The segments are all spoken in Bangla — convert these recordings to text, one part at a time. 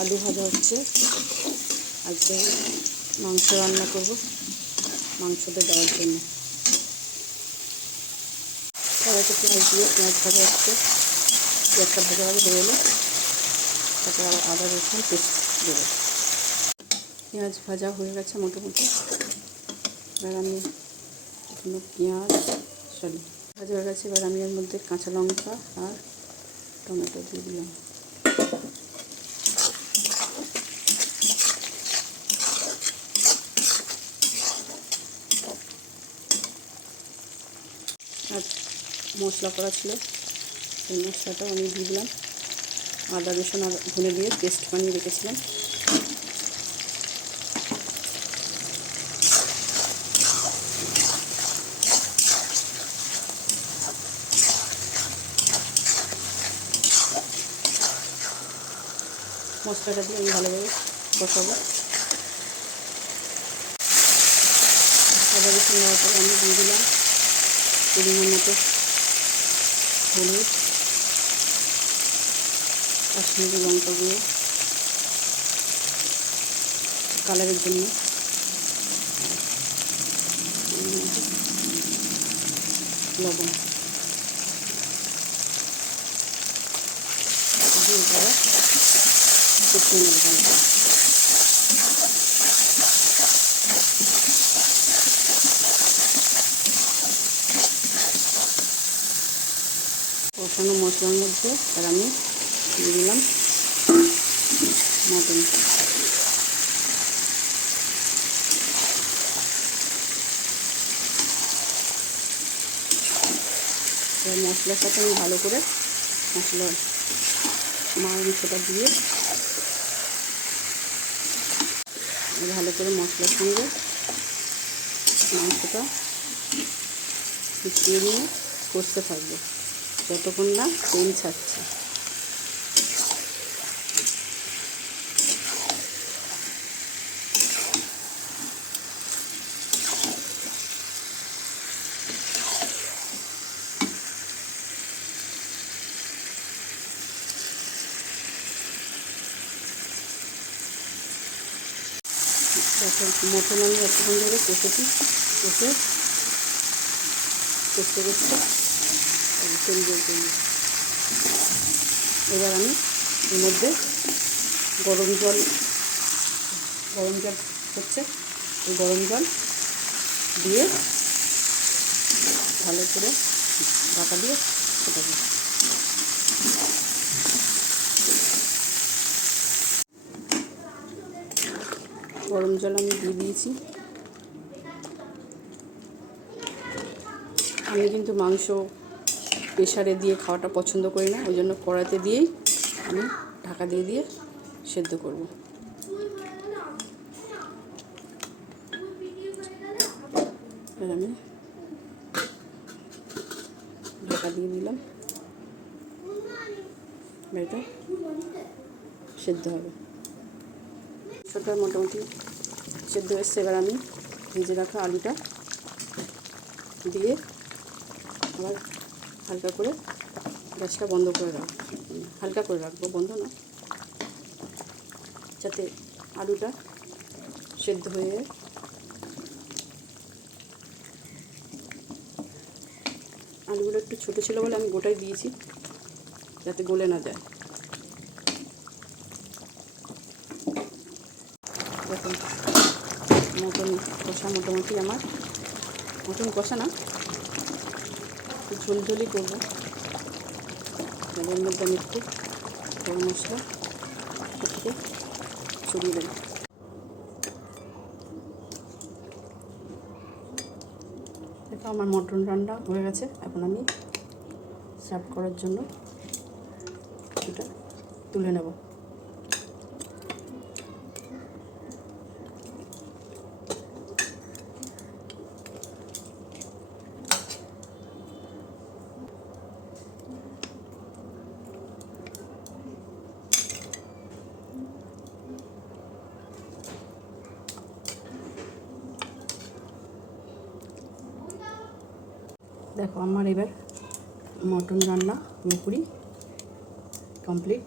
আলু ভাজা হচ্ছে। আজকে মাংস রান্না করব, মাংসতে দেওয়ার জন্য। কড়াইতে পেঁয়াজ দিয়ে পেঁয়াজ ভাজা হচ্ছে। পেঁয়াজটা ভাজা ভাজা হয়ে এলে তারপরে আবার আদা রসুন পেস্ট দেবো। পেঁয়াজ ভাজা হয়ে গেছে মোটামুটি। এবার আমি পেঁয়াজ ভাজা হয়ে গেছে। এবার আমি এর মধ্যে কাঁচা লঙ্কা আর টমেটো দিয়ে দিলাম। আর মশলা করা ছিল, সেই মশলাটাও আমি দিয়ে দিলাম। আদা রসুন আর ধনে দিয়ে পেস্ট বানিয়ে রেখেছিলাম। মশলাটা দিয়ে আমি ভালোভাবে কষাবো। আদা রসুন দেওয়ার পরে আমি দিয়ে দিলাম পরিমাণ মতো হলুদ, কাশ্মীরি লঙ্কা গুঁড়ো কালারের জন্য, লবণ দিয়ে তারা কষিয়ে নেব। কষানো মশলার মধ্যে আর আমি দিয়ে দিলাম মটন। মশলার সাথে আমি ভালো করে মাংসটা দিয়ে ভালো করে মশলার সঙ্গে মাংসটা মিশিয়ে নিয়ে কষতে থাকবো যতক্ষণ না তেল ছাড়ছে। মটন আমি এতক্ষণ ধরে কষেছি, কষতে তেল জল তৈরি। এবার আমি এর মধ্যে গরম জল হচ্ছে, এই গরম জল দিয়ে ভালো করে ঢাকা দিয়ে ফোটাবো। গরম জল আমি দিয়ে দিয়েছি। আমি কিন্তু মাংস প্রেসারে দিয়ে খাওয়াটা পছন্দ করি না, ওই জন্য কড়াইতে দিয়েই আমি ঢাকা দিয়ে সেদ্ধ করব। এবার আমি ঢাকা দিয়ে দিলাম, এটা সেদ্ধ হবে। মাংসটা মোটামুটি সেদ্ধ এসছে। এবার আমি ভেজে রাখা আলুটা দিয়ে আবার হালকা করে গ্যাসটা বন্ধ করে রাখবো, হালকা করে রাখবো, বন্ধ না, যাতে আলুটা সেদ্ধ হয়ে যায়। আলুগুলো একটু ছোটো ছিল বলে আমি গোটাই দিয়েছি, যাতে গলে না যায়। দেখুন মটন কষা মোটামুটি আমার, মটন কষা না, একটু ঝোলঝোলই করবো। এর মধ্যে আমি একটু গরম মশলা থেকে ছড়িয়ে দেবো। দেখো আমার মটন রান্না হয়ে গেছে। এখন আমি সার্ভ করার জন্য এটা তুলে নেব। দেখো আমার এবার মটন রান্না পুরোপুরি কমপ্লিট।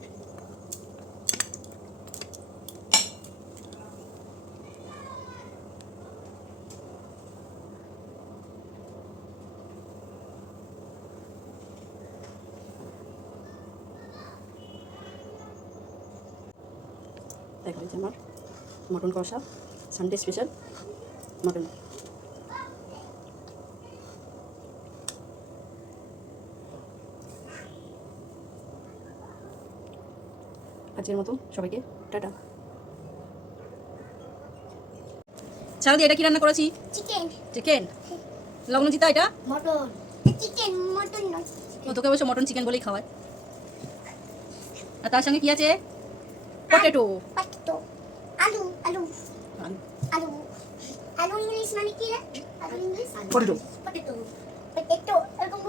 দেখো এই যে আমার মটন কষা, সানডে স্পেশাল মটন। আজকের মতো সবাইকে টাটা। চাল দিয়ে এটা কি রান্না করেছি? চিকেন। চিকেন। লগ্নজিতা এটা মটন। চিকেন মটন নয়। ও তোকে অবশ্য মটন চিকেন বলেই খাওয়ায়। আর তার সঙ্গে কি আছে? পটেটো। পটেটো। আলু আলু আলু আলু ইংলিশ মানে কি রে? আলু ইংলিশ পটেটো। পটেটো পটেটো এরকম